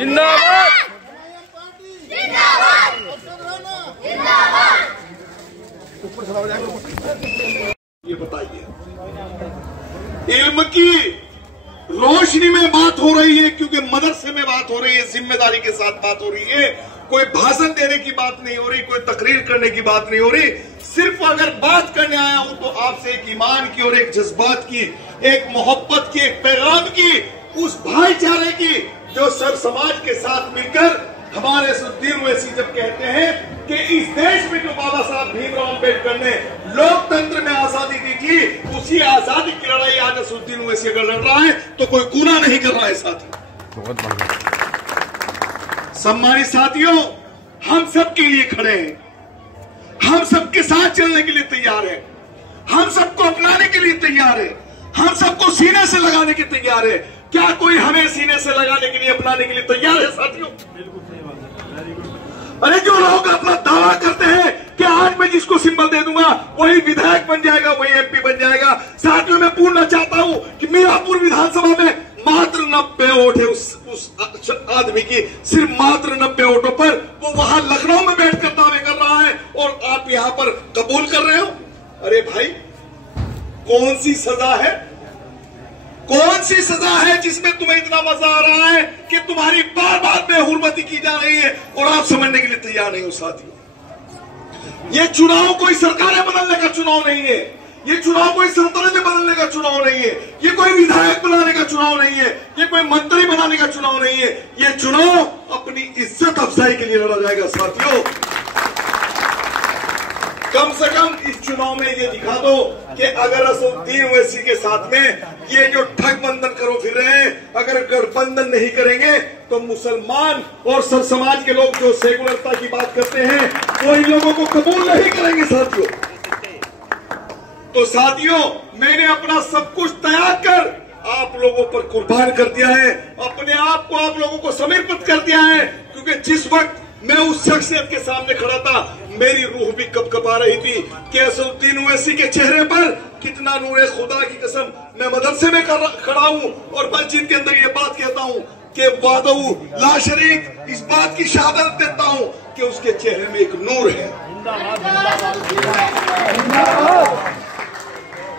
जिंदाबाद। ये बताइए, इल्म की रोशनी में बात हो रही है क्योंकि मदरसे में बात हो रही है, जिम्मेदारी के साथ बात हो रही है। कोई भाषण देने की बात नहीं हो रही, कोई तकरीर करने की बात नहीं हो रही। सिर्फ अगर बात करने आया हूं तो आपसे एक ईमान की और एक जज्बात की, एक मोहब्बत की, एक पैगाम की, उस भाईचारे की जो सर समाज के साथ मिलकर हमारे सुद्दीन ओवैसी जब कहते हैं कि इस देश में जो बाबा साहब भीमराव अम्बेडकर ने लोकतंत्र में आजादी दी थी, उसी आजादी की लड़ाई आज असदुद्दीन ओवैसी अगर लड़ रहा है तो कोई गुनाह नहीं कर रहा है साथी। बहुत बढ़िया। सम्मानित साथियों, हम सबके लिए खड़े हैं, हम सबके साथ चलने के लिए तैयार हैं, हम सबको अपनाने के लिए तैयार है, हम सबको सीने से लगाने के तैयार है। क्या कोई हमें सीने से लगाने के लिए, अपनाने के लिए तैयार है साथियों? बिल्कुल सही बात है। अरे जो लोग अपना दावा करते हैं कि आज मैं जिसको सिंबल दे दूंगा वही विधायक बन जाएगा, वही एमपी बन जाएगा। साथियों, मैं पूछना चाहता हूं कि मीरापुर विधानसभा में मात्र 90 वोट है उस आदमी की, सिर्फ मात्र 90 वोटों पर वो वहां लखनऊ में बैठकर दावे कर रहा है और आप यहां पर कबूल कर रहे हो। अरे भाई, कौन सी सजा है, कौन सी सजा है जिसमें तुम्हें इतना मजा आ रहा है कि तुम्हारी बार बार बेहुरमती की जा रही है और आप समझने के लिए तैयार नहीं हो साथियों। ये चुनाव कोई सरकारें बदलने का चुनाव नहीं है, ये चुनाव कोई सल्तनतें बदलने का चुनाव नहीं है, ये कोई विधायक बनाने का चुनाव नहीं है, ये कोई मंत्री बनाने का चुनाव नहीं है। ये चुनाव अपनी इज्जत अफजाई के लिए लड़ा जाएगा साथियों। कम से कम इस चुनाव में ये दिखा दो कि अगर असदुद्दीन ओवैसी के साथ में ये जो ठग बंधन करो फिर रहे हैं, अगर गठबंधन नहीं करेंगे तो मुसलमान और सब समाज के लोग जो सेकुलरता की बात करते हैं वो इन लोगों को कबूल नहीं करेंगे साथियों। तो साथियों, मैंने अपना सब कुछ त्याग कर आप लोगों पर कुर्बान कर दिया है, अपने आप को आप लोगों को समर्पित कर दिया है, क्योंकि जिस वक्त मैं उस शख्सियत के सामने खड़ा था मेरी रूह भी कपकपा रही थी कि असदुद्दीन ओवैसी के चेहरे पर कितना नूर है। खुदा की कसम, मैं मदरसे में खड़ा हूं और मस्जिद के अंदर ये बात कहता हूं कि वादऊ ला शरीक इस बात की शहादत देता हूं कि उसके चेहरे में एक नूर है।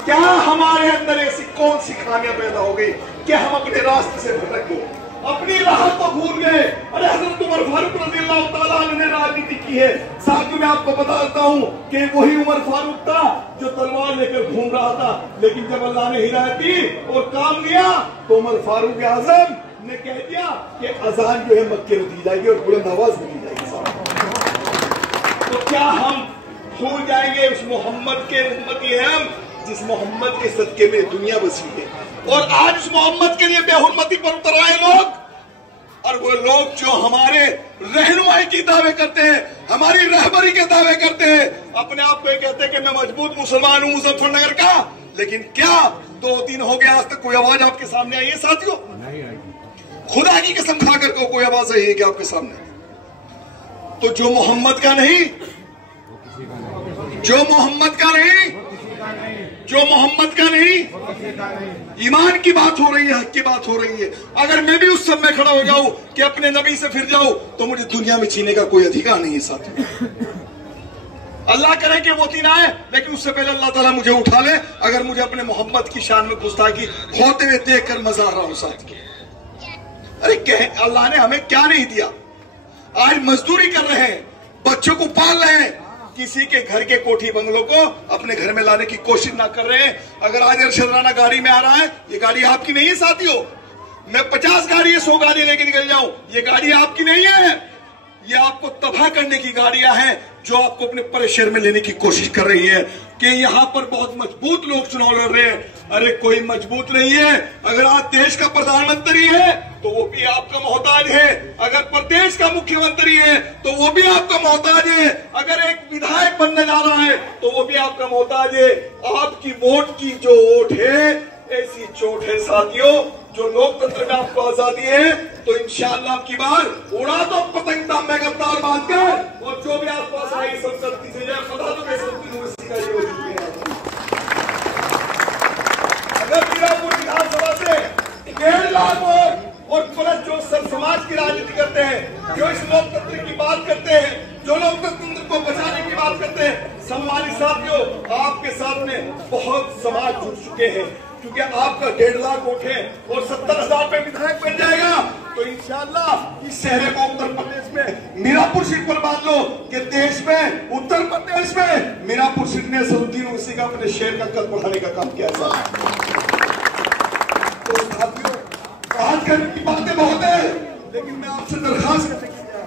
क्या हमारे अंदर ऐसी कौन सी खामियां पैदा हो गई कि हम अपने रास्ते से भटक गए, अपनी राह को भूल गए। अरे हजरत उमर फारूक रज़ियल्लाहु ताला अन्हु ने राजनीति की है साथियों। मैं आपको बताता हूं कि वही उमर फारूक था जो तलवार लेकर घूम रहा था, लेकिन जब अल्लाह ने हिदायत दी और काम लिया तो उमर फारूक आजम ने कह दिया कि अजान जो है मक्के में दी जाएगी और बुलंद आवाज में दी जाएगी। तो क्या हम भूल जाएंगे उस मोहम्मद के उम्मती हैं हम, जिस मोहम्मद के सदके में दुनिया बसी है? और आज उस मोहम्मद के लिए बेहुरमती पर उतर आए लोग, और वो लोग जो हमारे रहनुमाई की दावे करते हैं, हमारी रहबरी के दावे करते हैं, अपने आप को कहते हैं कि मैं मजबूत मुसलमान हूं मुजफ्फरनगर का, लेकिन क्या 2 दिन हो गया आज तक कोई आवाज आपके सामने आई है साथियों? खुदा की कसम खाकर को कोई आवाज आई है कि आपके सामने? तो जो मोहम्मद का नहीं, जो मोहम्मद का नहीं, जो मोहम्मद का नहीं, ईमान की बात हो रही है, हक की बात हो रही है। अगर मैं भी उस सब में खड़ा हो जाऊं कि अपने नबी से फिर जाऊं तो मुझे दुनिया में जीने का कोई अधिकार नहीं है साथियों। अल्लाह करे कि वो दिन आए, लेकिन उससे पहले अल्लाह ताला मुझे उठा ले अगर मुझे अपने मोहम्मद की शान में गुस्ताखी होते हुए देख कर मजा आ रहा हूं साथियों। अरे अल्लाह ने हमें क्या नहीं दिया? आज मजदूरी कर रहे हैं, बच्चों को पाल रहे हैं, किसी के घर के कोठी बंगलों को अपने घर में लाने की कोशिश ना कर रहे हैं। अगर आज अरशद राना गाड़ी में आ रहा है, ये गाड़ी आपकी नहीं है साथियों। मैं 50 गाड़ी 100 गाड़ी लेके निकल जाऊं, ये गाड़ी आपकी नहीं है। ये आपको तबाह करने की गाड़ियां हैं जो आपको अपने प्रेशर में लेने की कोशिश कर रही है कि यहां पर बहुत मजबूत लोग चुनाव लड़ रहे हैं। अरे कोई मजबूत नहीं है। अगर आज देश का प्रधानमंत्री है तो वो भी आपका मोहताज है, अगर प्रदेश का मुख्यमंत्री है तो वो भी आपका मोहताज है, अगर एक विधायक बनने जा रहा है तो वो भी आपका मोहताज है। आपकी वोट की जो वोट है ऐसी चोट है साथियों, जो लोकतंत्र में आपको आजादी है तो इंशाअल्लाह की बार उड़ा दो पतंग दाम में गद्दार बांधकर, और जो भी आपको आसाई सब करती से जाए पता तो कैसे अगर मीरापुर विधानसभा से 1.5 लाख वोट और प्लस जो सर समाज की राजनीति करते हैं, जो इस लोकतंत्र की बात करते हैं, जो लोकतंत्र को बचाने की बात करते हैं। सम्मानित साथियों, आपके साथ में बहुत समाज जुड़ चुके हैं, क्योंकि आपका 1.5 लाख वोट है और 70,000 पे विधायक बन जाएगा तो इंशाअल्लाह इस शहर को उत्तर प्रदेश में मीरापुर सीट पर बांध लो कि देश में, उत्तर प्रदेश में मीरापुर सीट ने असदुद्दीन ओवैसी का अपने शहर का कद बढ़ाने का काम किया है। तो साथियों, बात करने की बातें बहुत है, लेकिन मैं आपसे दरखास्त करने के लिए आया,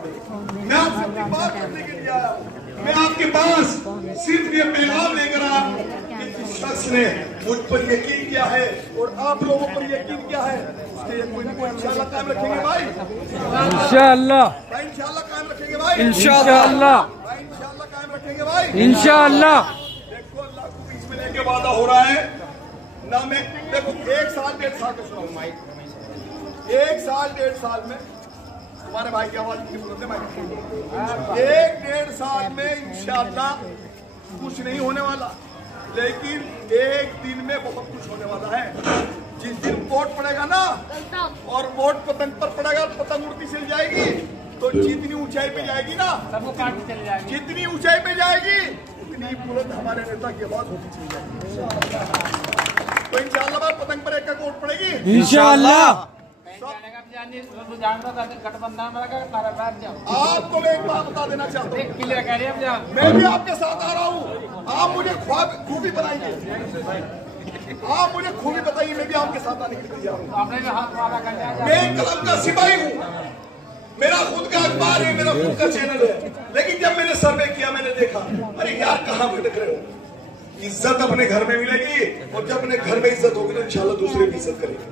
मैं आपसे अपनी बात करने के लिए आया। मैं आपके पास सिर्फ ये पैगाम लेकर आया कि जिस शख्स ने मुझ पर यकीन किया है और आप लोगों पर यकीन किया है, उसके कोई ना कोई इंशाअल्लाह कायम रखेंगे भाई, इंशाअल्लाह भाई इंशाअल्लाह कायम रखेंगे भाई, इंशाअल्लाह भाई इंशाअल्लाह कायम रखेंगे भाई, इंशाअल्लाह। देखो अल्लाह को बीच में लेके वादा हो रहा है ना। मैं देखो 1 साल 1.5 साल में सुनाऊं माइक, 1 साल 1.5 साल में हमारे भाई की आवाज की जरूरत है माइक। 1-1.5 साल में इंशाअल्लाह कुछ नहीं होने वाला, लेकिन एक दिन में बहुत कुछ होने वाला है। जिस दिन वोट पड़ेगा ना और वोट पतंग पर पड़ेगा, पतंग उड़ती चली जाएगी, तो जितनी ऊंचाई पे जाएगी ना, जितनी ऊंचाई पे जाएगी उतनी बुलंद हमारे नेता की आवाज होती चली जाएगी। तो इंशाअल्लाह पतंग पर एक वोट पड़ेगी इंशाअल्लाह। आपको मैं एक बात बता देना चाहता हूँ, मैं भी आपके साथ आ रहा हूँ। आप मुझे खूबी बताइए, आप मुझे खूबी बताइए, मैं भी आपके साथ आने के लिए तैयार हूँ। मैं कलम का सिपाही हूँ, मेरा खुद का अखबार है, मेरा खुद का चैनल है, लेकिन जब मैंने सर्वे किया मैंने देखा, अरे यार कहाँ भटक रहे हो। इज्जत अपने घर में मिलेगी और जब अपने घर में इज्जत होगी तो इंशाल्लाह दूसरे भी इज्जत करेंगे।